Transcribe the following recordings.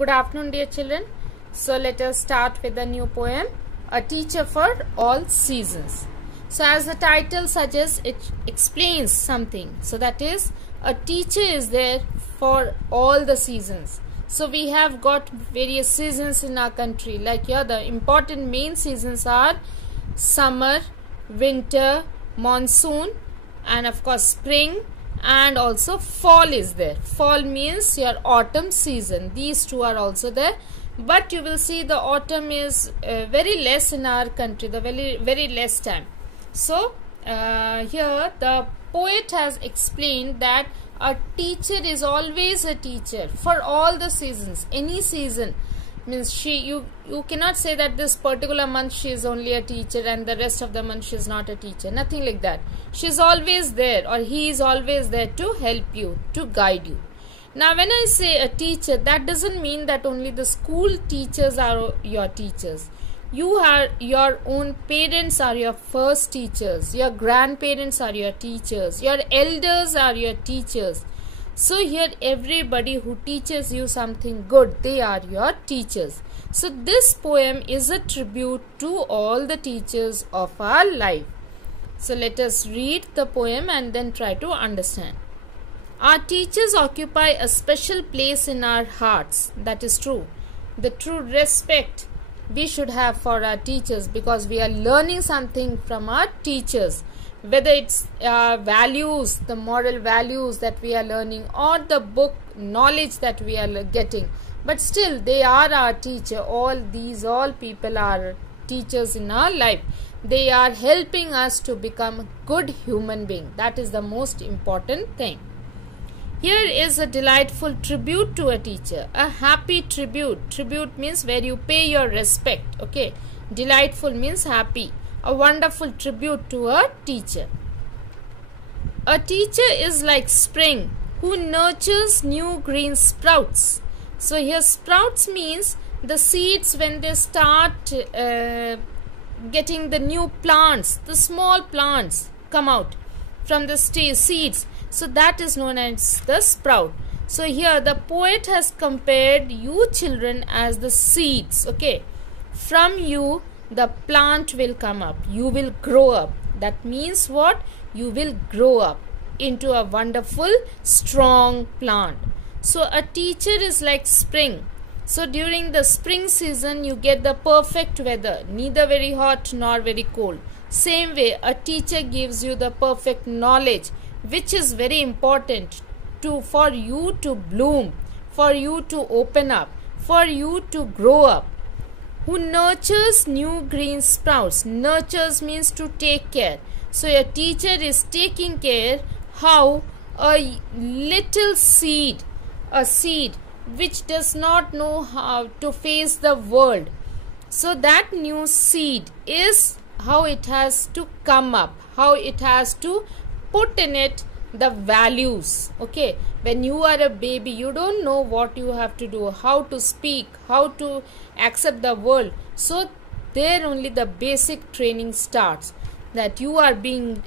Good afternoon, dear children. So let us start with the new poem, A Teacher for All Seasons. So as the title suggests, it explains something. So that is, a teacher is there for all the seasons. So we have got various seasons in our country. Like here, the important main seasons are summer, winter, monsoon, and of course spring, and also fall is there. Fall means your autumn season. These two are also there, but you will see the autumn is very less in our country, the very less time. So here the poet has explained that a teacher is always a teacher for all the seasons. Any season means you cannot say that this particular month she is only a teacher and the rest of the month she is not a teacher. Nothing like that. She is always there, or he is always there to help you, to guide you. Now when I say a teacher, that doesn't mean that only the school teachers are your teachers. Your own parents are your first teachers. Your grandparents are your teachers. Your elders are your teachers. So here everybody who teaches you something good, they are your teachers. So this poem is a tribute to all the teachers of our life. So let us read the poem and then try to understand. Our teachers occupy a special place in our hearts. That is true. The true respect we should have for our teachers, because we are learning something from our teachers. Whether it's values, the moral values that we are learning, or the book knowledge that we are getting, but still they are our teacher. All people are teachers in our life. They are helping us to become a good human being. That is the most important thing. Here is a delightful tribute to a teacher, a happy tribute. Tribute means where you pay your respect. Okay, delightful means happy. A wonderful tribute to a teacher. A teacher is like spring who nurtures new green sprouts. So here sprouts means the seeds when they start getting the new plants, the small plants come out from the seeds. So that is known as the sprout. So here the poet has compared you children as the seeds. Okay, from you the plant will come up. You will grow up. That means what? You will grow up into a wonderful, strong plant. So a teacher is like spring. So during the spring season, you get the perfect weather, neither very hot nor very cold. Same way, a teacher gives you the perfect knowledge, which is very important for you to bloom, for you to open up, for you to grow up. Who nurtures new green sprouts. Nurtures means to take care. So a teacher is taking care how a little seed, a seed which does not know how to face the world. So that new seed is how it has to come up, how it has to put in it the values. Okay, when you are a baby, you don't know what you have to do, how to speak, how to accept the world. So there only the basic training starts, that you are being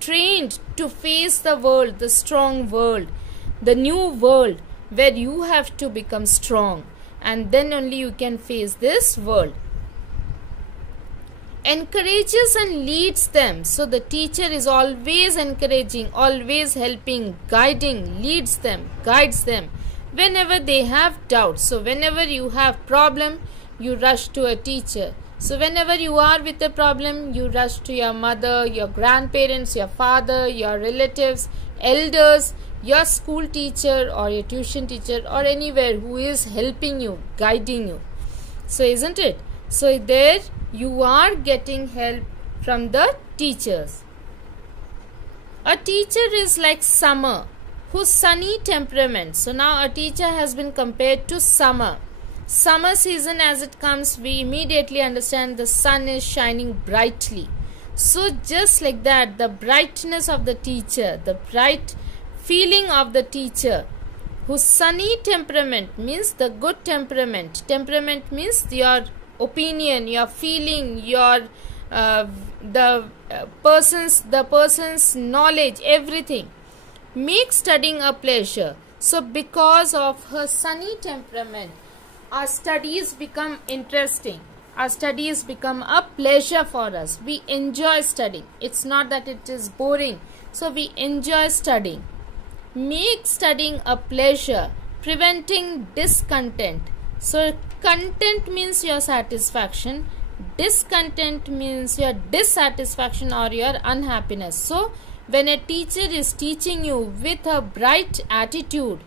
trained to face the world, the strong world, the new world, where you have to become strong, and then only you can face this world. Encourages and leads them. So the teacher is always encouraging, always helping, guiding, leads them, guides them whenever they have doubts. So whenever you have problem, you rush to a teacher. So whenever you are with a problem, you rush to your mother, your grandparents, your father, your relatives, elders, your school teacher or your tuition teacher, or anywhere who is helping you, guiding you. So isn't it? So there you are getting help from the teachers. A teacher is like summer, whose sunny temperament. So now a teacher has been compared to summer. Summer season, as it comes, we immediately understand the sun is shining brightly. So just like that, the brightness of the teacher, the bright feeling of the teacher, whose sunny temperament means the good temperament. Temperament means your opinion, your feeling, your the person's knowledge, everything makes studying a pleasure. So because of her sunny temperament, our studies become interesting. Our studies become a pleasure for us. We enjoy studying. It's not that it is boring. So we enjoy studying. Make studying a pleasure, preventing discontent. So content means your satisfaction. Discontent means your dissatisfaction or your unhappiness. So when a teacher is teaching you with a bright attitude,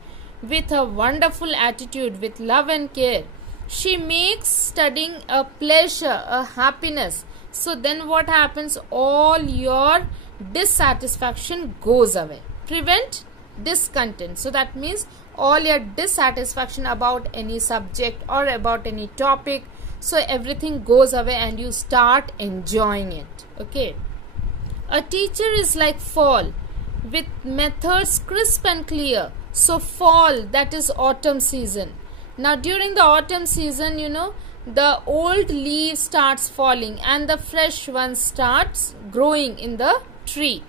with a wonderful attitude, with love and care, she makes studying a pleasure, a happiness. So then what happens? All your dissatisfaction goes away. Prevent discontent. So that means all your dissatisfaction about any subject or about any topic. So everything goes away and you start enjoying it. Okay. A teacher is like fall, with methods crisp and clear. So fall, that is autumn season. Now during the autumn season, you know, the old leaves starts falling and the fresh one starts growing in the tree.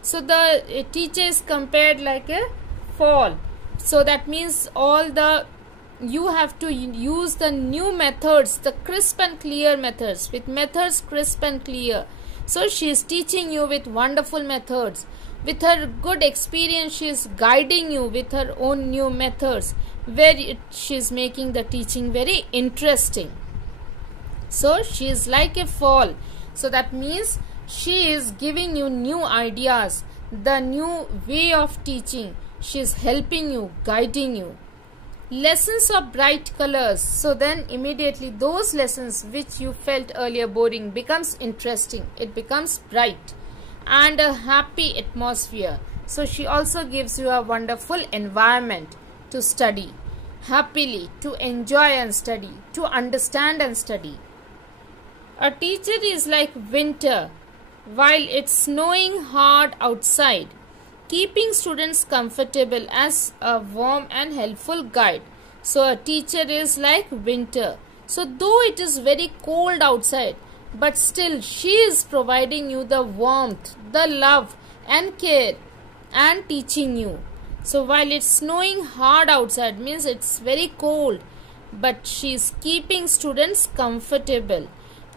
So the teacher is compared like a fall. So that means you have to use the new methods, the crisp and clear methods, with methods crisp and clear. So she is teaching you with wonderful methods. With her good experience, she is guiding you with her own new methods, where she is making the teaching very interesting. So she is like a fall. So that means she is giving you new ideas, the new way of teaching. She is helping you, guiding you. Lessons of bright colors. So then immediately those lessons which you felt earlier boring becomes interesting. It becomes bright and a happy atmosphere. So she also gives you a wonderful environment to study happily, to enjoy and study, to understand and study. A teacher is like winter while it's snowing hard outside, keeping students comfortable as a warm and helpful guide. So a teacher is like winter. So though it is very cold outside, but still she is providing you the warmth, the love and care and teaching you. So while it's snowing hard outside, means it's very cold, but she is keeping students comfortable.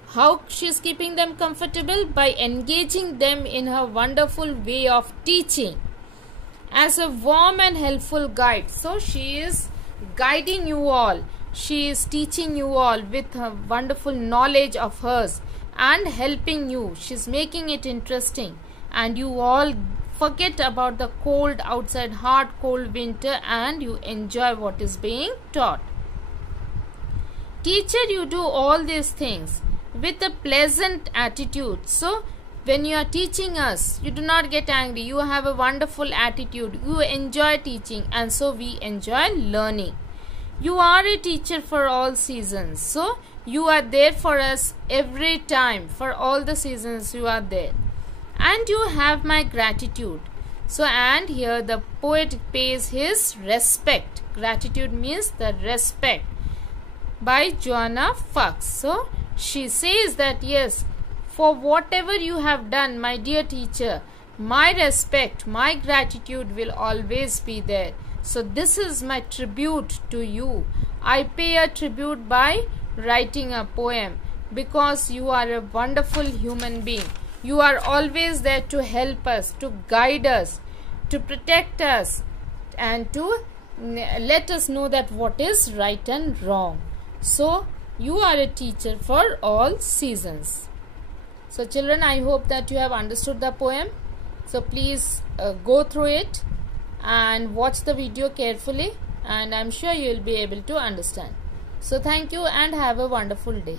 How she is keeping them comfortable? By engaging them in her wonderful way of teaching as a warm and helpful guide. So she is guiding you all. She is teaching you all with her wonderful knowledge of hers and helping you. She is making it interesting, and you all forget about the cold outside, hard cold winter, and you enjoy what is being taught. Teacher, you do all these things with a pleasant attitude. So when you are teaching us, you do not get angry. You have a wonderful attitude. You enjoy teaching, and so we enjoy learning. You are a teacher for all seasons. So you are there for us every time. For all the seasons you are there. And you have my gratitude. So and here the poet pays his respect. Gratitude means the respect, by Joanna Fox. So she says that yes, for whatever you have done, my dear teacher, my respect, my gratitude will always be there. So this is my tribute to you. I pay a tribute by writing a poem, because you are a wonderful human being. You are always there to help us, to guide us, to protect us, and to let us know that what is right and wrong. So you are a teacher for all seasons. So children, I hope that you have understood the poem. So please go through it and watch the video carefully, and I'm sure you will be able to understand. So thank you and have a wonderful day.